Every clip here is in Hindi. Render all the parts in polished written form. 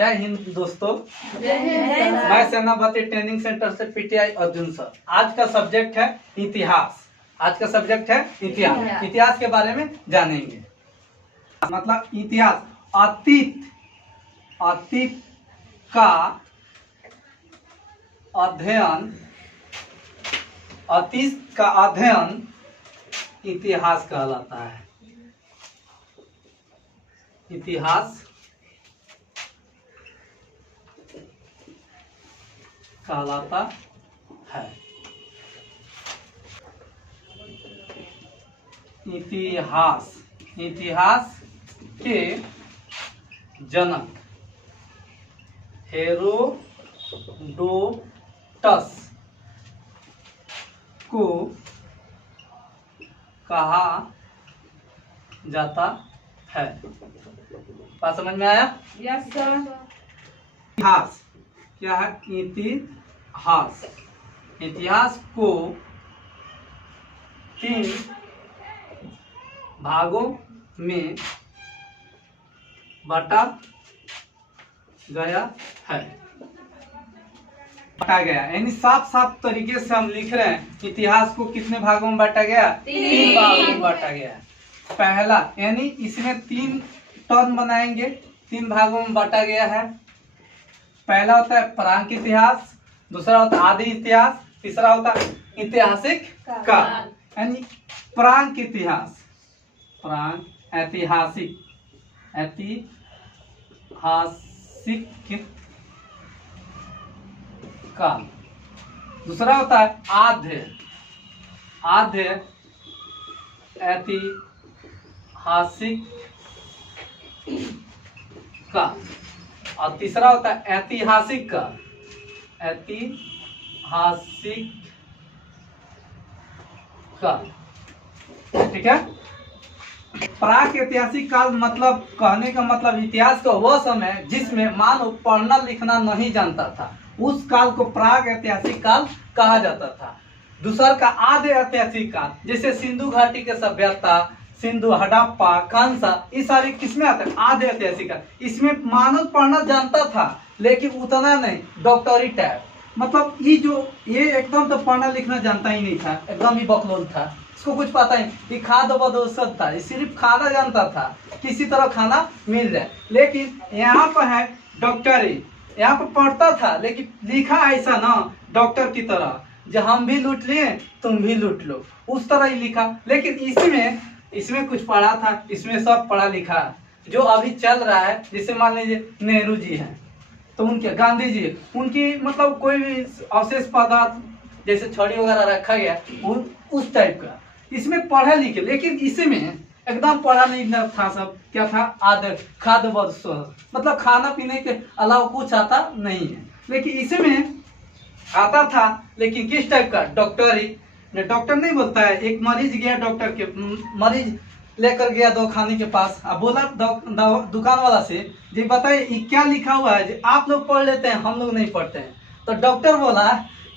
जय हिंद दोस्तों। जय हिंद। मैं सेनापति ट्रेनिंग सेंटर से पीटीआई अर्जुन सर। आज का सब्जेक्ट है इतिहास। आज का सब्जेक्ट है इतिहास। इतिहास के बारे में जानेंगे। मतलब इतिहास अतीत का अध्ययन, अतीत का अध्ययन इतिहास कहलाता है। इतिहास कहलाता है। इतिहास के जनक हेरोडोटस को कहा जाता है। बात समझ में आया? Yes sir. इतिहास क्या है? इतिहास को 3 भागों में बांटा गया है। यानी साफ तरीके से हम लिख रहे हैं इतिहास को कितने भागों में बांटा गया? 3 भागों में बांटा गया है। पहला यानी इसमें 3 टर्म बनाएंगे, 3 भागों में बांटा गया है। पहला होता है प्राक इतिहास, दूसरा होता है आदि इतिहास, तीसरा होता है ऐतिहासिक काल। यानी प्राक इतिहास, ऐतिहासिक काल। दूसरा होता है आद्य ऐतिहासिक काल। और तीसरा होता है ऐतिहासिक काल। ठीक है। प्राक ऐतिहासिक काल मतलब कहने का मतलब इतिहास का वह समय जिसमें मानव पढ़ना लिखना नहीं जानता था, उस काल को प्राक ऐतिहासिक काल कहा जाता था। दूसरा का आद्य ऐतिहासिक काल, जैसे सिंधु घाटी के सभ्यता, सिंधु, हड़प्पा, कांसा, ये सारी किसमें आते हैं? आद्य ऐतिहासिक काल। इसमें मानव पढ़ना जानता था लेकिन उतना नहीं, डॉक्टरी टाइप। मतलब ये एकदम तो पढ़ना लिखना जानता ही नहीं था, एकदम ही बकलोल था, इसको कुछ पता ही। ये खाद बदौसत था, सिर्फ खाना जानता था, किसी तरह खाना मिल जाए। लेकिन यहाँ पर है डॉक्टरी, यहाँ पर पढ़ता था लेकिन लिखा ऐसा ना डॉक्टर की तरह, जो हम भी लूट लिए तुम भी लूट लो, उस तरह ही लिखा। लेकिन इसमें कुछ पढ़ा था, इसमें सब पढ़ा लिखा जो अभी चल रहा है। जैसे मान लीजिए नेहरू जी हैं तो उनके, गांधी जी, उनकी मतलब कोई भी अवशेष पदार्थ जैसे छड़ी वगैरह रखा गया उस टाइप का इसमें पढ़ा लिखे। लेकिन इसमें एकदम पढ़ा नहीं था। सब क्या था? आदर, खाद्य वस्तु, मतलब खाना पीने के अलावा कुछ आता नहीं है। लेकिन इसमें आता था, लेकिन किस टाइप का? डॉक्टरी। डॉक्टर नहीं बोलता है, एक मरीज गया डॉक्टर के, मरीज लेकर गया दवाखाने के पास, अब बोला दुकान वाला से, जी बताइए ये क्या लिखा हुआ है? जी आप लोग पढ़ लेते हैं, हम लोग नहीं पढ़ते हैं। तो डॉक्टर बोला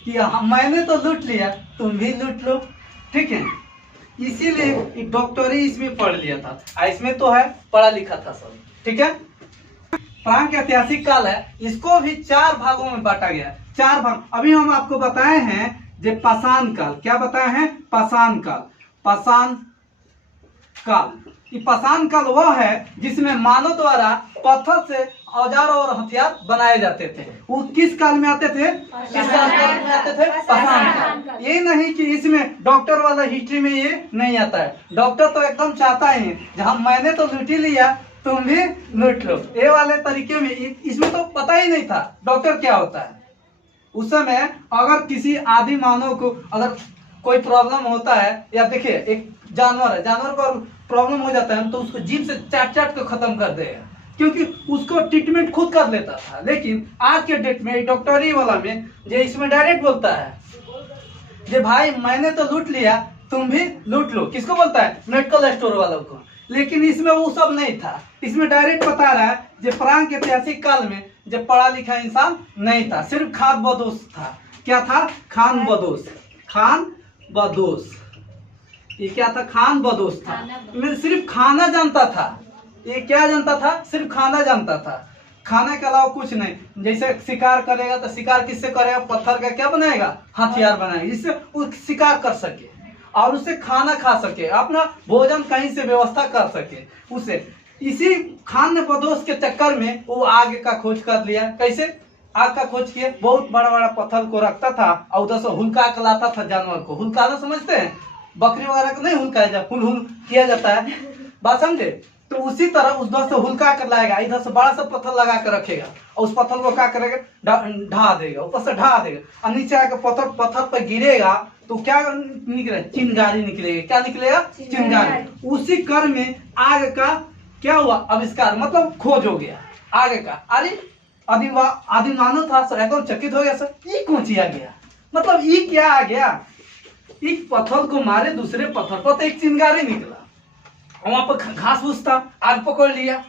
कि मैंने तो लूट लिया, तुम भी लूट लो। ठीक है, इसीलिए डॉक्टरी इसमें पढ़ लिया था। इसमें तो है पढ़ा लिखा था सब। ठीक है। प्राक ऐतिहासिक काल है, इसको भी 4 भागों में बांटा गया है। 4 भाग अभी हम आपको बताए हैं। जो पाषाण काल, क्या बताए हैं? पाषाण काल। ये पाषाण काल वह है जिसमें मानव द्वारा पत्थर से औजार और हथियार बनाए जाते थे। वो किस काल में आते थे? किस काल में आते थे? पाषाण काल। ये नहीं कि इसमें डॉक्टर वाला हिस्ट्री में ये नहीं आता है। डॉक्टर तो एकदम चाहता है जहाँ मैंने तो लूट ही लिया, तुम भी लूट लो, ये वाले तरीके में। इसमें तो पता ही नहीं था डॉक्टर क्या होता है। उस समय अगर किसी आदि मानव को अगर कोई प्रॉब्लम होता है, या देखिए एक जानवर है, जानवर को प्रॉब्लम हो जाता है तो उसको जीभ से चाट के खत्म कर देगा, क्योंकि उसको ट्रीटमेंट खुद कर लेता था। लेकिन आज के डेट में डॉक्टरी वाला में जो इसमें डायरेक्ट बोलता है, जे भाई मैंने तो लूट लिया, तुम भी लूट लो। किसको बोलता है? मेडिकल स्टोर वालों को। लेकिन इसमें वो सब नहीं था। इसमें डायरेक्ट बता रहा है जो प्राक ऐतिहासिक काल में जब पढ़ा लिखा इंसान नहीं था, सिर्फ खाद बदोश था। क्या था? खान बदोश। ये क्या था? खान बदोश था। मैं सिर्फ खाना जानता था। ये क्या जानता था? सिर्फ खाना जानता था। खाने के अलावा कुछ नहीं। जैसे शिकार करेगा तो शिकार किससे करेगा, पत्थर का क्या बनाएगा, हथियार बनाएगा, जिससे वो शिकार कर सके और उसे खाना खा सके, अपना भोजन कहीं से व्यवस्था कर सके उसे। इसी खान बदोश के चक्कर में वो आग का खोज कर लिया। कैसे आग का खोज किया, बहुत बड़ा बड़ा पत्थर को रखता था और उधर से हुलका के लाता था जानवर को। हुलकाना समझते हैं, बकरी वगैरह को नहीं हुलकाया जाता, हुल किया जाता है, बात समझे। तो उसी तरह उधर से हुलका कर लाएगा, इधर से बड़ा सा पत्थर लगा कर रखेगा और उस पत्थर को क्या करेगा, ढा देगा, ऊपर से ढा देगा और नीचे आकर पत्थर पर गिरेगा तो क्या निकलेगा, चिंगारी निकलेगा। क्या निकलेगा, चिंगारी। उसी क्रम में आग का क्या हुआ, आविष्कार, मतलब खोज हो गया आग का। अरे आदि मानव था सर, एकदम चकित हो गया सर, ये कौन चीज आ गया, मतलब ये क्या आ गया। एक पत्थर को मारे दूसरे पत्थर पर तो एक चिंगारी निकला, वहां पर घास फूस था, आग पकड़ लिया,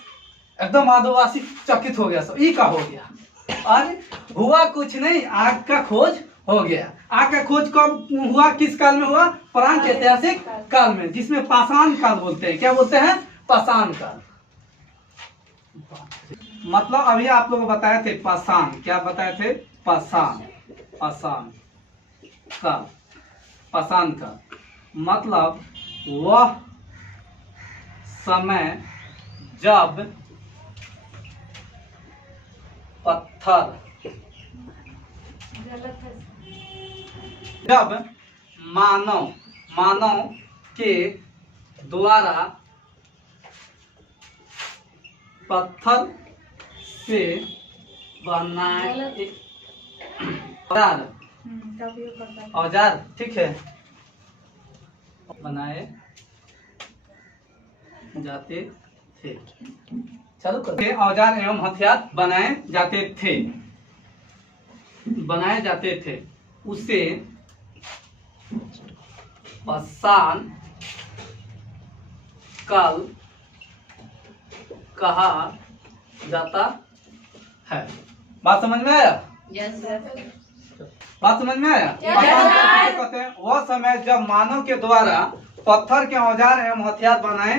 एकदम आदिवासी चकित हो गया सर, ये का हो गया। अरे हुआ कुछ नहीं, आग का खोज हो गया। आग का खोज कब हुआ, किस काल में हुआ, प्रागैतिहासिक काल में, जिसमें पाषाण काल बोलते हैं। क्या बोलते हैं, पाषाण काल। मतलब अभी आप लोग बताए थे पाषाण, क्या बताए थे, पाषाण, पाषाण का, पाषाण का मतलब वह समय जब पत्थर, जब मानव के द्वारा पत्थर से बनाए औजार, ठीक है, बनाए जाते थे। चलो करते, औजार एवं हथियार बनाए जाते थे, बनाए जाते थे। उसे पाषाण काल कहा जाता है। बात समझ में आया? Yes sir. बात समझ में आया? कहते हैं वह समय जब मानव के द्वारा पत्थर के औजार एवं हथियार बनाए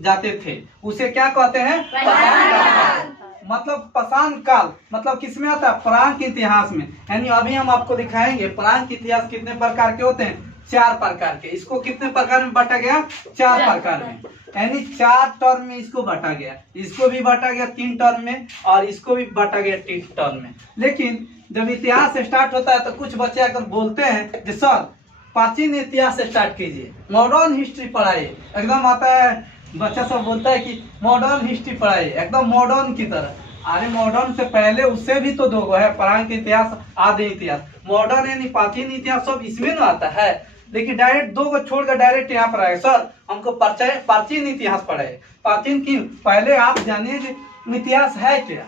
जाते थे, उसे क्या कहते हैं, पाषाण काल। मतलब पाषाण काल मतलब किस में आता है, प्राग के इतिहास में। यानी अभी हम आपको दिखाएंगे प्राग के इतिहास कितने प्रकार के होते हैं, 4 प्रकार के। इसको कितने प्रकार में बांटा गया, 4 प्रकार में, यानी 4 टर्म में इसको बांटा गया। इसको भी बांटा गया 3 टर्म में और इसको भी बांटा गया 3 टर्म में। लेकिन जब इतिहास स्टार्ट होता है तो कुछ बच्चे आकर बोलते हैं कि सर प्राचीन इतिहास से स्टार्ट कीजिए, मॉडर्न हिस्ट्री पढ़ाइए। एकदम आता है बच्चा सब बोलता है कि मॉडर्न हिस्ट्री पढ़ाइए, एकदम मॉडर्न की तरह। अरे मॉडर्न से पहले उससे भी तो 2 है, प्राग इतिहास, आदि इतिहास। मॉडर्न यानी प्राचीन इतिहास सब इसमें न आता है, लेकिन डायरेक्ट 2 को छोड़कर डायरेक्ट यहाँ पर आए, सर हमको प्राचीन इतिहास पढ़ाए। प्राचीन क्यों, पहले आप जानिए कि इतिहास है क्या।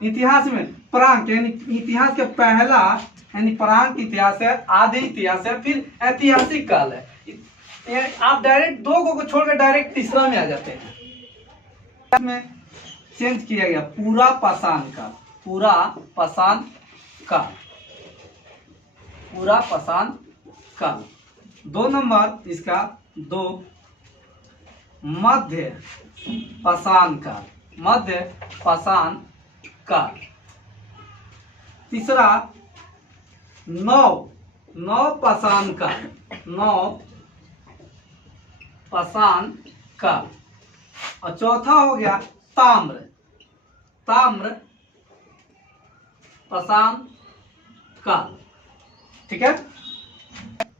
इतिहास में प्राग यानी इतिहास के पहला यानी प्राग इतिहास है, आदि इतिहास है, फिर ऐतिहासिक काल है। आप डायरेक्ट 2 को छोड़कर डायरेक्ट तीसरा में आ जाते हैं। इसमें चेंज किया गया पूरा पाषाण काल, पूरा पाषाण काल, पूरा पाषाण काल। 2 नंबर इसका 2 मध्य पाषाण काल, मध्य पाषाण काल। तीसरा नव पाषाण काल, नव पाषाण काल। और चौथा हो गया ताम्र, ताम्र पाषाण काल, ठीक है।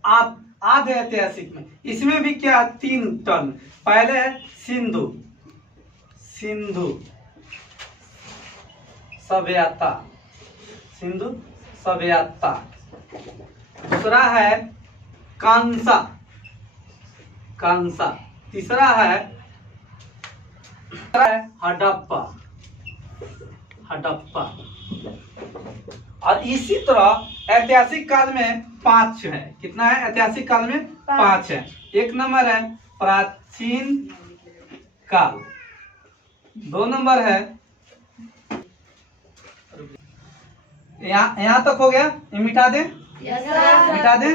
आप आधे ऐतिहासिक में इसमें भी क्या 3 टर्म, पहले है सिंधु, सिंधु सभ्यता, सिंधु सभ्यता। दूसरा है कांसा, कांसा। तीसरा है हड़प्पा, हड़प्पा। और इसी तरह ऐतिहासिक काल में 5 है। कितना है ऐतिहासिक काल में, 5 है। 1 नंबर है प्राचीन काल, 2 नंबर है, यहाँ तक हो गया, ये मिटा दे, मिटा दे।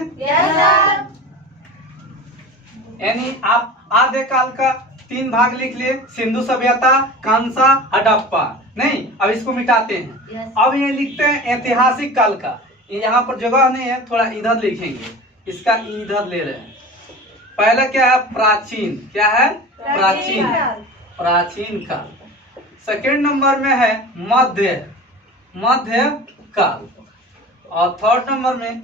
यानी आप आधे काल का 3 भाग लिख लिए, सिंधु सभ्यता, कांसा, हड़प्पा। नहीं, अब इसको मिटाते हैं। अब ये लिखते हैं ऐतिहासिक काल का। ये यहाँ पर जगह नहीं है, थोड़ा इधर लिखेंगे, इसका इधर ले रहे हैं। पहला क्या है? प्राचीन। क्या है? प्राचीन। प्राचीन काल। सेकेंड नंबर में है मध्य, मध्य काल। और थर्ड नंबर में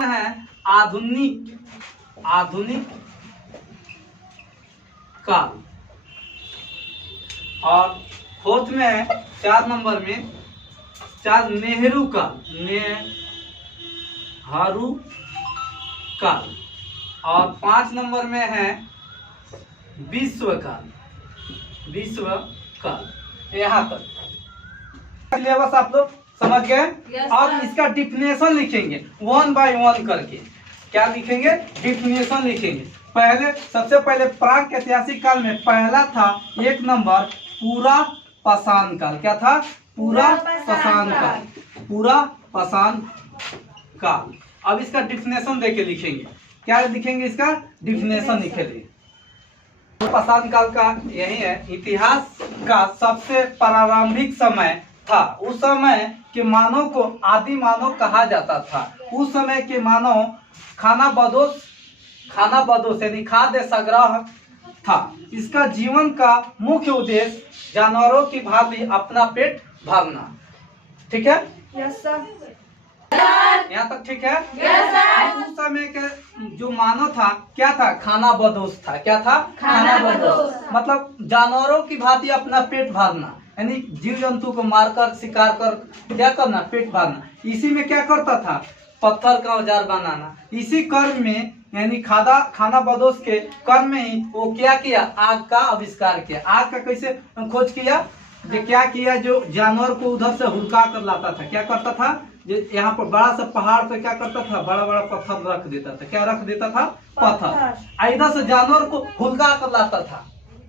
है आधुनिक, आधुनिक काल। और फोर्थ में है 4 नंबर में 4 नेहरू काल, नेहरू काल। और 5 नंबर में है विश्व काल, विश्व काल। यहाँ तक सिलेबस आप लोग समझ गए। अब इसका डिफिनेशन लिखेंगे 1 बाय 1 करके। क्या लिखेंगे? डिफिनेशन लिखेंगे। पहले, सबसे पहले प्राक ऐतिहासिक काल में पहला था 1 नंबर पूरा पाषाण काल। क्या था? पूरा पाषाण काल, पूरा पाषाण काल। अब इसका डिफिनेशन देके लिखेंगे। क्या लिखेंगे? इसका डिफिनेशन लिखेंगे। पाषाण काल का यही है, इतिहास का सबसे प्रारंभिक समय था। उस समय के मानव को आदि मानव कहा जाता था। उस समय के मानव खानाबदोश यानी खाद्य संग्रह था। इसका जीवन का मुख्य उद्देश्य जानवरों की भांति अपना पेट भरना। ठीक है? Yes sir. यहाँ तक ठीक है? उस समय के जो मानव था, क्या था? खानाबदोश था। क्या था? खानाबदोश। मतलब जानवरों की भांति अपना पेट भरना, यानी जीव जंतु को मारकर शिकार कर क्या करना? पेट भरना। इसी में क्या करता था? पत्थर का औजार बनाना। इसी कर्म में, यानी खानाबदोश के कर्म में ही वो क्या किया? आग का आविष्कार किया। आग का कैसे खोज किया? जो क्या किया, जो जानवर को उधर से हुलका कर लाता था। क्या करता था? जो यहाँ पर बड़ा सा पहाड़ पे क्या करता था? बड़ा बड़ा पत्थर रख देता था। क्या रख देता था? पत्थर। इधर से जानवर को हुलका कर लाता था।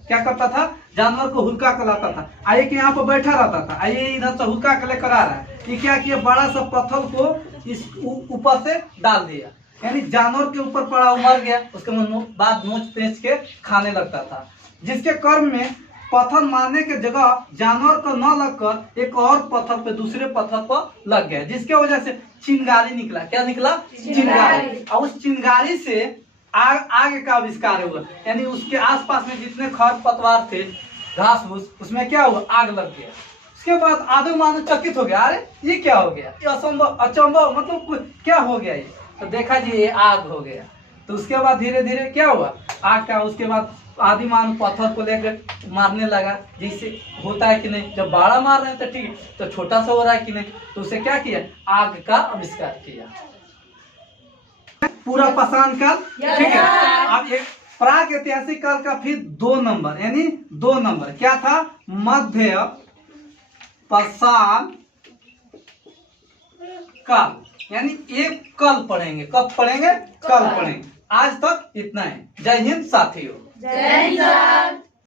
क्या करता था? जानवर को हुलका कर लाता था। आइए कि यहाँ पर बैठा रहता था, आइए इधर से हुलका कर लेकर आ रहा है। ये क्या किया? बड़ा सा पत्थर को इस ऊपर से डाल दिया, यानी जानवर के ऊपर पड़ा, मर गया। उसके बाद नोच पेंच के खाने लगता था। जिसके कर्म में पत्थर मारने के जगह जानवर को न लगकर एक और पत्थर पे, दूसरे पत्थर पर लग गया, जिसके वजह से चिंगारी निकला। क्या निकला? चिंगारी। और उस चिंगारी से आग का आविष्कार हुआ, यानी उसके आसपास में जितने खर पतवार थे, घास फूस, उसमें क्या हुआ? आग लग गया। उसके बाद आदमी मानव चकित हो गया, अरे ये क्या हो गया? ये असंभव, अचंभव, मतलब क्या हो गया ये? तो देखा जी ये आग हो गया। तो उसके बाद धीरे धीरे क्या हुआ? आग का। उसके बाद आदि मानव पत्थर को लेकर मारने लगा। जैसे होता है कि नहीं, जब बड़ा मार रहे हैं तो ठीक, तो छोटा सा हो रहा है कि नहीं, तो उसे क्या किया? आग का आविष्कार किया। पूरा पाषाण काल। ठीक है? अब एक प्राक ऐतिहासिक काल का फिर 2 नंबर, यानी 2 नंबर क्या था? मध्य पाषाण काल। यानी एक कल पढ़ेंगे। कब पढ़ेंगे? कल पढ़ेंगे। आज तक इतना है। जय हिंद साथियों। जय हिंद।